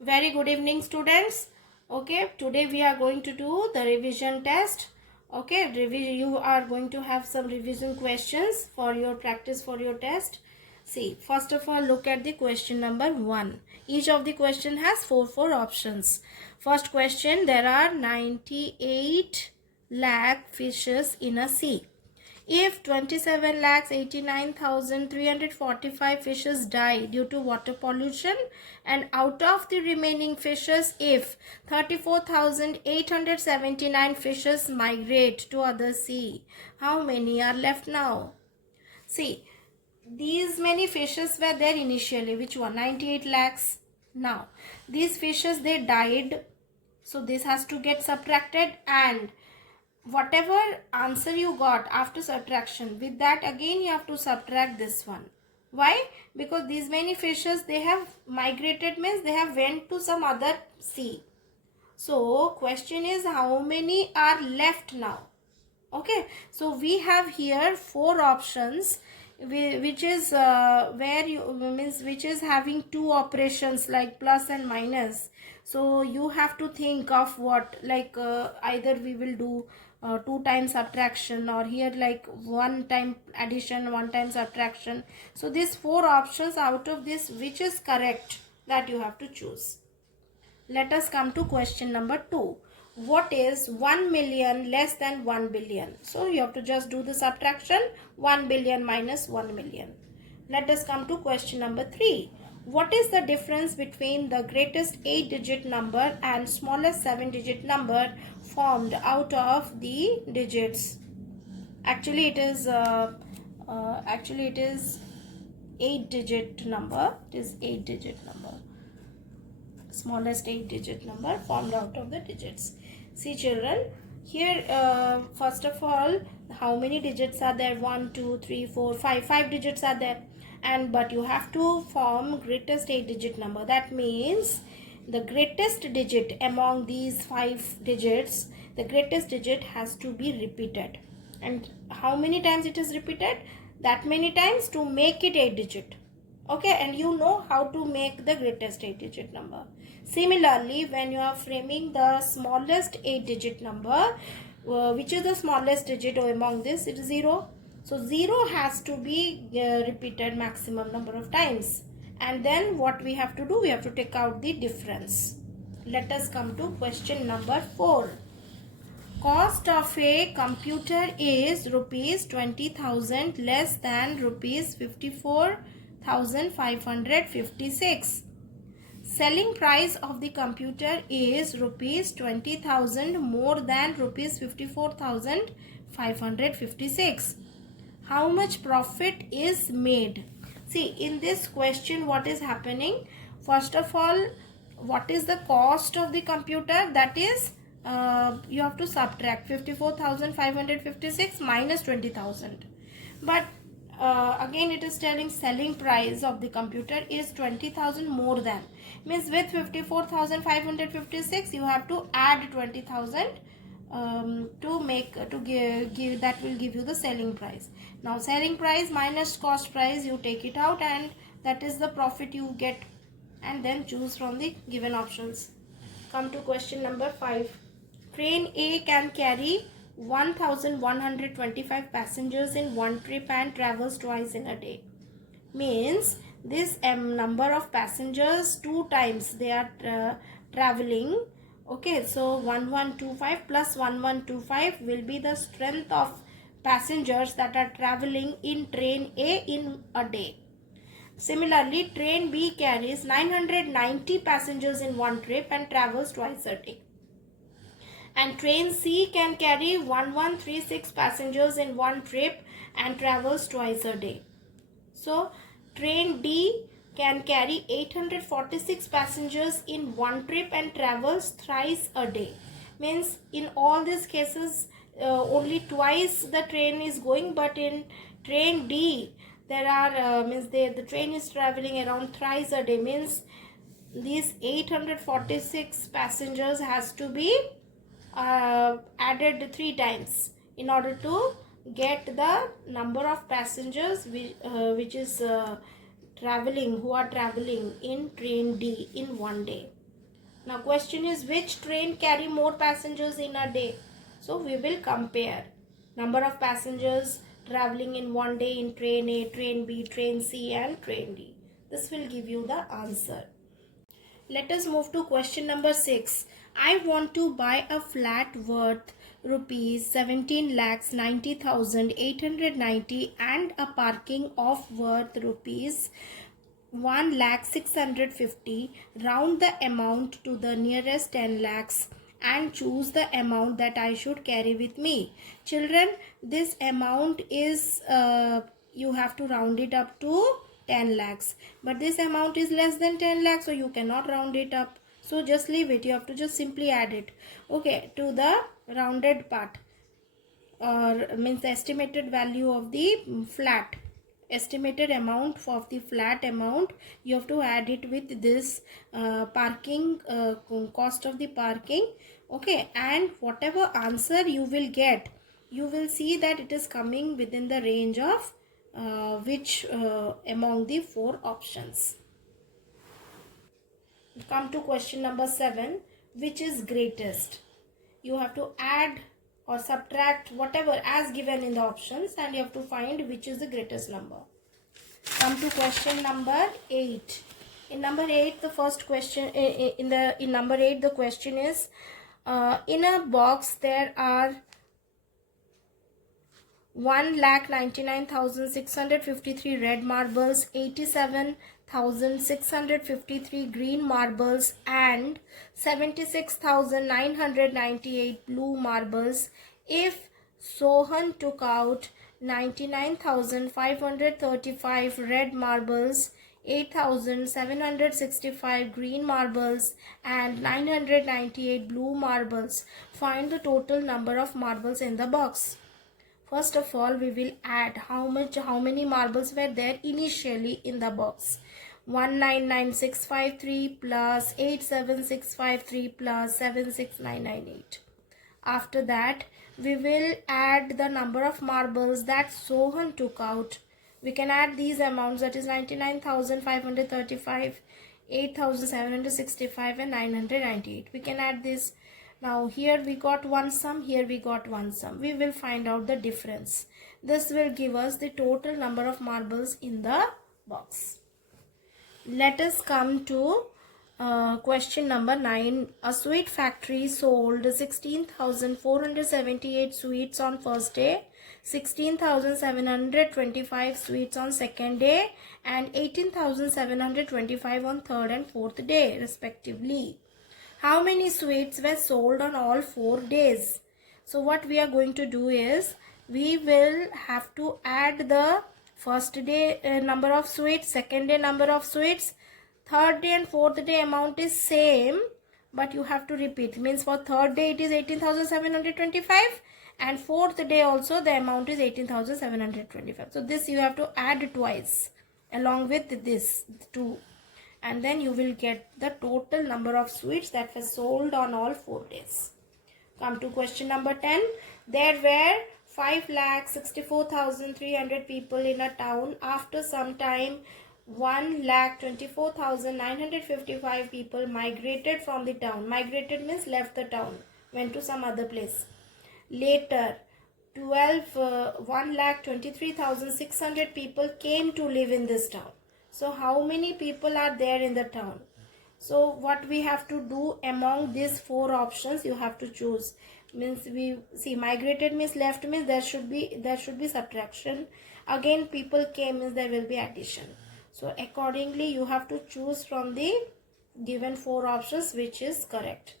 Very good evening, students. Okay, today we are going to do the revision test. Okay, you are going to have some revision questions for your practice for your test. See, first of all, look at the question number 1. Each of the question has four options. First question, there are 98 lakh fishes in a sea. If 27,89,345 fishes die due to water pollution, and out of the remaining fishes, if 34,879 fishes migrate to other sea, how many are left now? See, these many fishes were there initially. Which one? 98 lakhs. Now, these fishes, they died. So, this has to get subtracted, and whatever answer you got after subtraction, with that again you have to subtract this one. Why? Because these many fishes, they have migrated, means they have went to some other sea. So question is, how many are left now? Okay, so we have here four options, which is where you means which is having two operations like plus and minus. So you have to think of what, like either we will do two times subtraction, or here like one time addition, one time subtraction. So these four options, out of this which is correct, that you have to choose. Let us come to question number 2. What is 1 million less than 1 billion? So you have to just do the subtraction, 1 billion minus 1 million. Let us come to question number 3. What is the difference between the greatest 8-digit number and smallest 7-digit number formed out of the digits? Actually it is 8-digit number. It is 8-digit number. Smallest 8-digit number formed out of the digits. See children, here first of all, how many digits are there? 1, 2, 3, 4, 5. 5 digits are there, and but you have to form greatest 8-digit number. That means the greatest digit among these 5 digits, the greatest digit has to be repeated. And how many times it is repeated? That many times to make it 8-digit. Okay, and you know how to make the greatest 8-digit number. Similarly, when you are framing the smallest 8-digit number, which is the smallest digit among this? It is 0. So 0 has to be repeated maximum number of times. And then what we have to do? We have to take out the difference. Let us come to question number 4. Cost of a computer is rupees 20,000 less than rupees 54,556. Selling price of the computer is rupees 20,000 more than rupees 54,556. How much profit is made? See, in this question, what is happening? First of all, what is the cost of the computer? That is, you have to subtract 54,556 minus 20,000. But again it is telling selling price of the computer is 20,000 more than, means with 54,556 you have to add 20,000 to make to give that will give you the selling price. Now selling price minus cost price, you take it out, and that is the profit you get, and then choose from the given options. Come to question number 5. Train A can carry 1,125 passengers in one trip and travels twice in a day. Means this number of passengers, 2 times they are traveling. Okay, so 1125 plus 1125 will be the strength of passengers that are traveling in train A in a day. Similarly, train B carries 990 passengers in one trip and travels twice a day. And train C can carry 1136 passengers in one trip and travels twice a day. So train D can carry 846 passengers in one trip and travels thrice a day. Means in all these cases only twice the train is going, but in train D there are means the train is traveling around thrice a day. Means these 846 passengers has to be added 3 times in order to get the number of passengers which is traveling, who are traveling in train D in one day. Now question is, which train carry more passengers in a day? So we will compare number of passengers traveling in one day in train A, train B, train C and train D. This will give you the answer. Let us move to question number 6. I want to buy a flat worth rupees 17,90,890 and a parking of worth rupees 1,650. Round the amount to the nearest 10 lakhs and choose the amount that I should carry with me. Children, this amount is you have to round it up to 10 lakhs, but this amount is less than 10 lakhs, so you cannot round it up, so just leave it. You have to just simply add it, okay, to the rounded part, or means the estimated value of the flat, estimated amount of the flat amount. You have to add it with this parking cost of the parking, okay, and whatever answer you will get, you will see that it is coming within the range of which among the 4 options. Come to question number 7. Which is greatest? You have to add or subtract whatever as given in the options, and you have to find which is the greatest number. Come to question number 8. In number 8, the first question in number 8, the question is, in a box there are 1,99,653 red marbles, 87,653 green marbles and 76,998 blue marbles. If Sohan took out 99,535 red marbles, 8,765 green marbles and 998 blue marbles, find the total number of marbles in the box. First of all, we will add how many marbles were there initially in the box. 199,653 plus 87,653 plus 76,998. After that, we will add the number of marbles that Sohan took out. We can add these amounts, that is 99,535, 8,765 and 998. We can add this. Now here we got one sum, here we got one sum. We will find out the difference. This will give us the total number of marbles in the box. Let us come to question number 9. A sweet factory sold 16,478 sweets on first day, 16,725 sweets on second day and 18,725 on third and fourth day respectively. How many sweets were sold on all 4 days? So what we are going to do is, we will have to add the first day number of sweets, second day number of sweets, third day and fourth day amount is same, but you have to repeat. Means for third day it is 18,725 and fourth day also the amount is 18,725. So this you have to add twice along with this 2. And then you will get the total number of sweets that were sold on all 4 days. Come to question number 10. There were 5,64,300 people in a town. After some time, 1,24,955 people migrated from the town. Migrated means left the town, went to some other place. Later, 1,23,600 people came to live in this town. So how many people are there in the town? So what we have to do among these 4 options, you have to choose. Means we see migrated means left, means there should be subtraction. Again people came means there will be addition. So accordingly you have to choose from the given 4 options which is correct.